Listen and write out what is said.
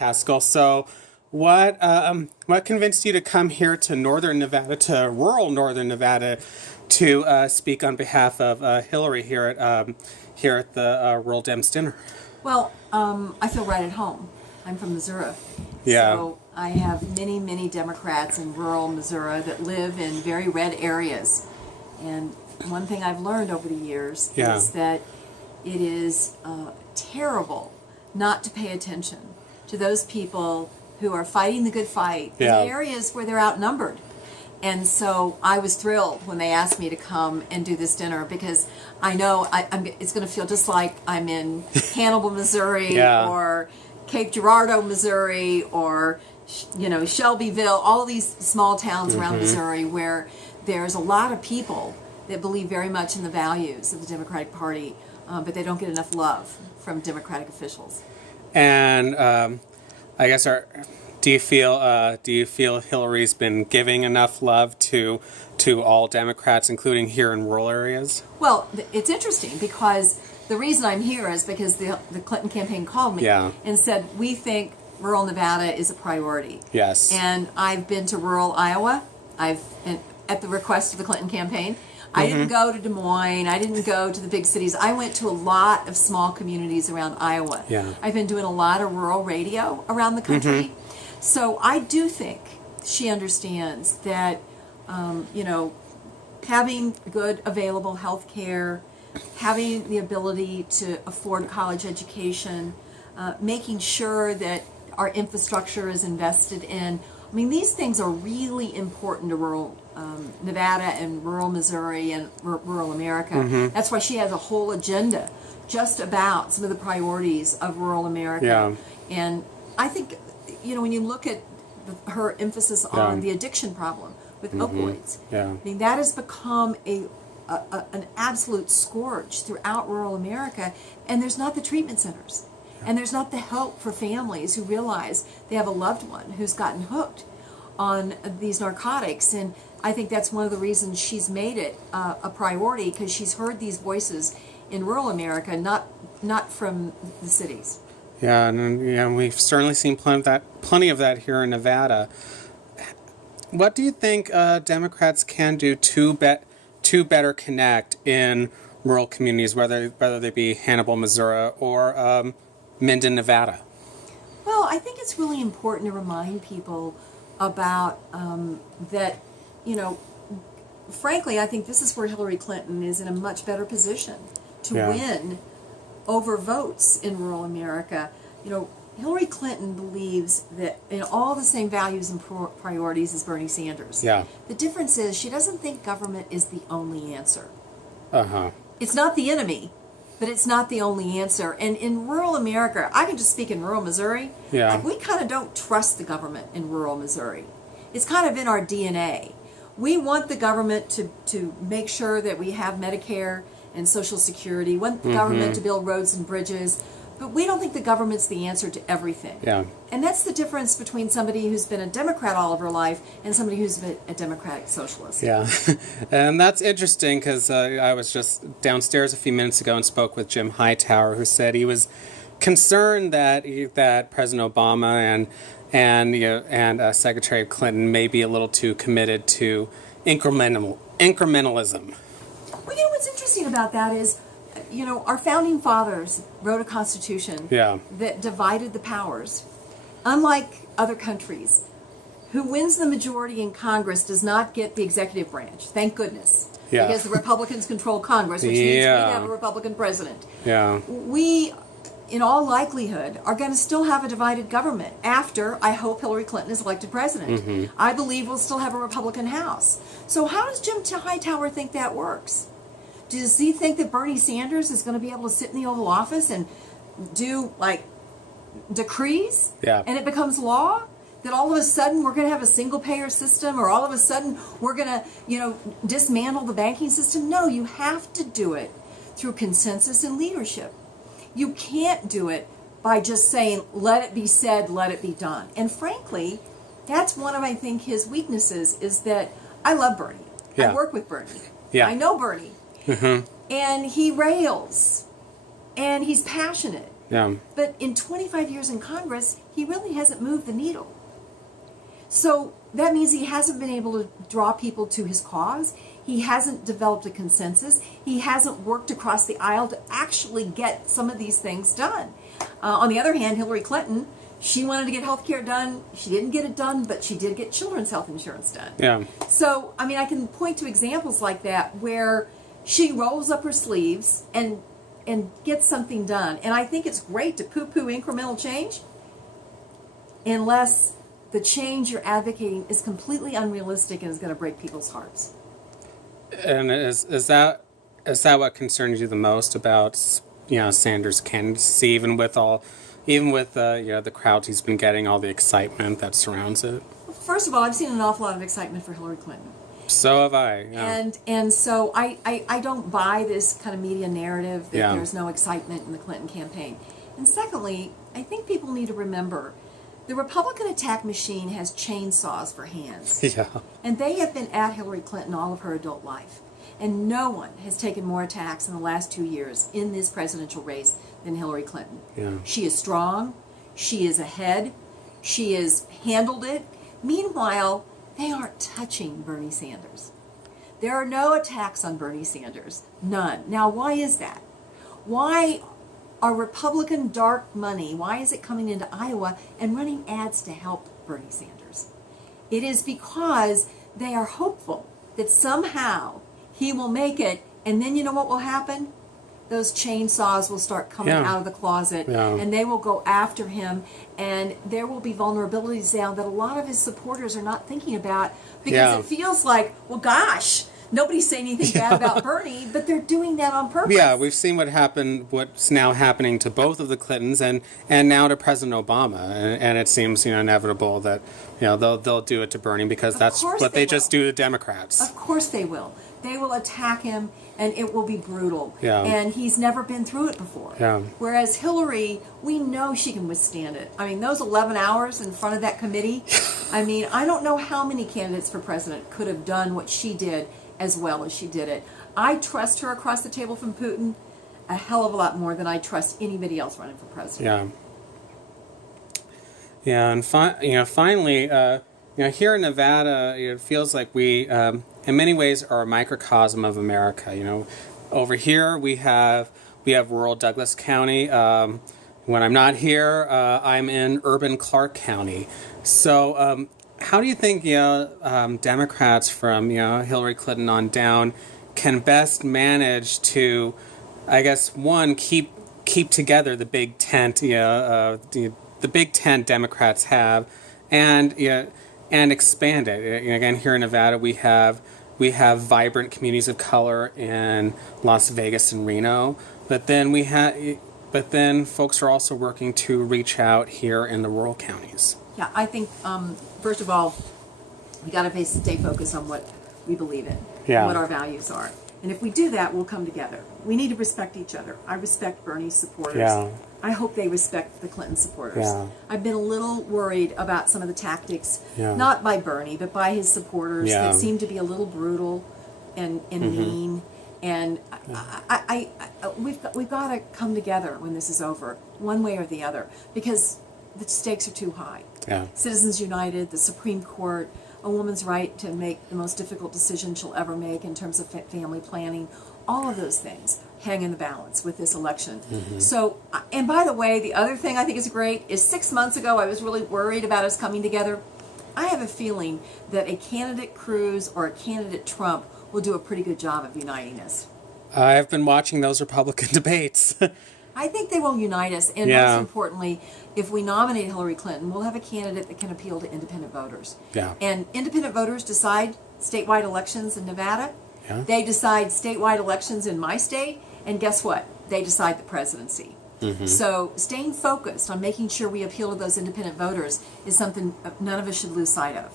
Haskell. So, what convinced you to come here to Northern Nevada, to rural Northern Nevada, to speak on behalf of Hillary here at the Rural Dems dinner? Well, I feel right at home. I'm from Missouri. Yeah. So I have many, many Democrats in rural Missouri that live in very red areas. And one thing I've learned over the years is that it is terrible not to pay attention to those people who are fighting the good fight in areas where they're outnumbered. And so I was thrilled when they asked me to come and do this dinner, because I know it's going to feel just like I'm in Hannibal, Missouri, or Cape Girardeau, Missouri, or Shelbyville, all these small towns around Missouri where there's a lot of people that believe very much in the values of the Democratic Party, but they don't get enough love from Democratic officials. And I guess do you feel Hillary's been giving enough love to all Democrats, including here in rural areas? Well, it's interesting because the reason I'm here is because the Clinton campaign called me and said, we think rural Nevada is a priority. Yes. And I've been to rural Iowa. At the request of the Clinton campaign. I didn't go to Des Moines. I didn't go to the big cities. I went to a lot of small communities around Iowa. Yeah. I've been doing a lot of rural radio around the country. So I do think she understands that, having good available health care, having the ability to afford college education, making sure that our infrastructure is invested in. I mean, these things are really important to rural Nevada and rural Missouri and rural America. That's why she has a whole agenda just about some of the priorities of rural America. Yeah. And I think, when you look at her emphasis on the addiction problem with opioids, I mean, that has become an absolute scourge throughout rural America, and there's not the treatment centers. And there's not the help for families who realize they have a loved one who's gotten hooked on these narcotics. And I think that's one of the reasons she's made it a priority, because she's heard these voices in rural America, not from the cities. Yeah, and we've certainly seen plenty of that here in Nevada. What do you think Democrats can do to better connect in rural communities, whether they be Hannibal, Missouri, or Minden, Nevada? Well, I think it's really important to remind people about that, frankly, I think this is where Hillary Clinton is in a much better position to win over votes in rural America. Hillary Clinton believes that in all the same values and priorities as Bernie Sanders. Yeah. The difference is she doesn't think government is the only answer. Uh-huh. It's not the enemy, but it's not the only answer. And in rural America, I can just speak in rural Missouri. Yeah. We kind of don't trust the government in rural Missouri. It's kind of in our DNA. We want the government to make sure that we have Medicare and Social Security. We want the government to build roads and bridges. But we don't think the government's the answer to everything. Yeah. And that's the difference between somebody who's been a Democrat all of her life and somebody who's been a Democratic socialist. Yeah. And that's interesting because I was just downstairs a few minutes ago and spoke with Jim Hightower, who said he was concerned that President Obama and Secretary Clinton may be a little too committed to incrementalism. Well, what's interesting about that is, our founding fathers wrote a constitution that divided the powers. Unlike other countries, who wins the majority in Congress does not get the executive branch. Thank goodness. Yeah. Because the Republicans control Congress, which means we have a Republican president. Yeah. We, in all likelihood, are going to still have a divided government after, I hope, Hillary Clinton is elected president. I believe we'll still have a Republican House. So how does Jim Hightower think that works? Does he think that Bernie Sanders is going to be able to sit in the Oval Office and do, decrees? Yeah. And it becomes law? That all of a sudden we're going to have a single-payer system, or all of a sudden we're going to, dismantle the banking system? No, you have to do it through consensus and leadership. You can't do it by just saying, let it be said, let it be done. And frankly, that's one of, I think, his weaknesses, is that I love Bernie. Yeah. I work with Bernie. Yeah. I know Bernie. And he rails, and he's passionate, Yeah. But in 25 years in Congress, he really hasn't moved the needle. So that means he hasn't been able to draw people to his cause. He hasn't developed a consensus. He hasn't worked across the aisle to actually get some of these things done. On the other hand, Hillary Clinton, she wanted to get health care done. She didn't get it done, but she did get children's health insurance done. Yeah. So, I mean, I can point to examples like that where she rolls up her sleeves and gets something done. And I think it's great to poo-poo incremental change unless the change you're advocating is completely unrealistic and is going to break people's hearts. And is that what concerns you the most about Sanders' candidacy, even with the crowds he's been getting, all the excitement that surrounds it? First of all, I've seen an awful lot of excitement for Hillary Clinton. So have I. Yeah. And so I don't buy this kind of media narrative that Yeah. there's no excitement in the Clinton campaign. And secondly, I think people need to remember the Republican attack machine has chainsaws for hands. Yeah. And they have been at Hillary Clinton all of her adult life. And no one has taken more attacks in the last 2 years in this presidential race than Hillary Clinton. Yeah. She is strong. She is ahead. She has handled it. Meanwhile, they aren't touching Bernie Sanders. There are no attacks on Bernie Sanders. None. Now, why is that? Why are Republican dark money, why is it coming into Iowa and running ads to help Bernie Sanders? It is because they are hopeful that somehow he will make it, and then you know what will happen? Those chainsaws will start coming Yeah. out of the closet, Yeah. and they will go after him, and there will be vulnerabilities down that a lot of his supporters are not thinking about because Yeah. it feels like, well, gosh, nobody's saying anything bad about Bernie, but they're doing that on purpose. Yeah, we've seen what's now happening to both of the Clintons and now to President Obama, and it seems inevitable that they'll do it to Bernie because that's what they just do to Democrats. Of course they will. They will attack him, and it will be brutal. Yeah. And he's never been through it before. Yeah. Whereas Hillary, we know she can withstand it. I mean, those 11 hours in front of that committee, I mean, I don't know how many candidates for president could have done what she did as well as she did it. I trust her across the table from Putin a hell of a lot more than I trust anybody else running for president. Yeah, and finally, here in Nevada, it feels like we, in many ways, are a microcosm of America. Over here we have rural Douglas County. When I'm not here, I'm in urban Clark County. So, how do you think Democrats from Hillary Clinton on down can best manage to, I guess, one, keep together the big tent, the big tent Democrats have, and expand it. Again, here in Nevada, we have vibrant communities of color in Las Vegas and Reno, but then folks are also working to reach out here in the rural counties. Yeah, I think, first of all, we got to stay focused on what we believe in, Yeah. and what our values are. And if we do that, we'll come together. We need to respect each other. I respect Bernie's supporters. Yeah. I hope they respect the Clinton supporters. Yeah. I've been a little worried about some of the tactics, Yeah. not by Bernie, but by his supporters Yeah. that seem to be a little brutal and mean. And we've got to come together when this is over, one way or the other, because the stakes are too high. Yeah. Citizens United, the Supreme Court, a woman's right to make the most difficult decision she'll ever make in terms of family planning, all of those things hang in the balance with this election. So, and by the way, the other thing I think is great is 6 months ago I was really worried about us coming together. I have a feeling that a candidate Cruz or a candidate Trump will do a pretty good job of uniting us. I've been watching those Republican debates. I think they will unite us, and Yeah. most importantly, if we nominate Hillary Clinton, we'll have a candidate that can appeal to independent voters. Yeah. And independent voters decide statewide elections in Nevada. Yeah. They decide statewide elections in my state, and guess what? They decide the presidency. So staying focused on making sure we appeal to those independent voters is something none of us should lose sight of.